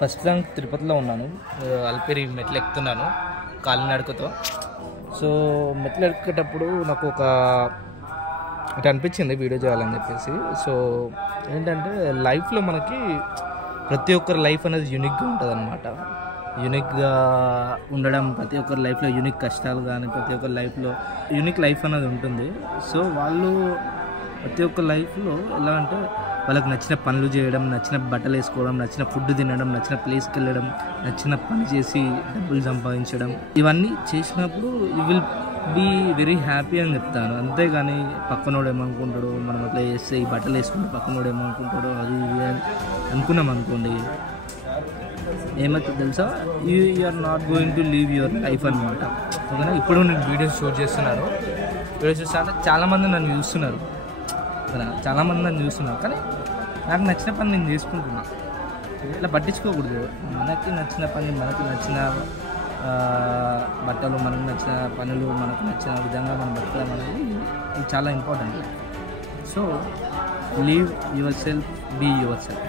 ప్రస్తుతం తిరుపతిలో ఉన్నాను. అల్పిరి మెట్లు ఎక్కుతున్నాను కాలినడకతో. సో మెట్లు ఎక్కేటప్పుడు నాకు ఇటు అనిపించింది వీడియో చేయాలని చెప్పేసి. సో ఏంటంటే లైఫ్లో మనకి ప్రతి ఒక్కరి లైఫ్ అనేది యూనిక్గా ఉంటుంది అనమాట. యూనిక్గా ఉండడం ప్రతి ఒక్కరి లైఫ్లో యూనిక్ కష్టాలు కానీ ప్రతి ఒక్కరి లైఫ్లో యూనిక్ లైఫ్ అనేది ఉంటుంది. సో వాళ్ళు ప్రతి ఒక్క లైఫ్లో ఎలా అంటే వాళ్ళకి నచ్చిన పనులు చేయడం, నచ్చిన బట్టలు వేసుకోవడం, నచ్చిన ఫుడ్ తినడం, నచ్చిన ప్లేస్కి వెళ్ళడం, నచ్చిన పని చేసి డబ్బులు సంపాదించడం, ఇవన్నీ చేసినప్పుడు you will be very happy అని చెప్తాను. అంతేగాని పక్కనోడు ఏమనుకుంటాడో, మనం అట్లా చేస్తే ఈ బట్టలు వేసుకుంటే పక్కనోడు ఏమనుకుంటాడో అది ఇది అని అనుకున్నాం అనుకోండి, ఏమవుతుంది తెలుసా, you are not going to leave your life అనమాట. ఓకేనా. ఇప్పుడు నేను వీడియోస్ షూట్ చేస్తున్నాను. వీడియోస్ చూస్తే చాలామంది నన్ను చూస్తున్నారు, కానీ నాకు నచ్చిన పని నేను చేసుకుంటున్నా. ఇట్లా పట్టించుకోకూడదు. మనకి నచ్చిన పని, మనకు నచ్చిన బట్టలు, మనకు నచ్చిన పనులు, మనకు నచ్చిన విధంగా మనం బతకడం అనేది చాలా important. So leave yourself, be your self.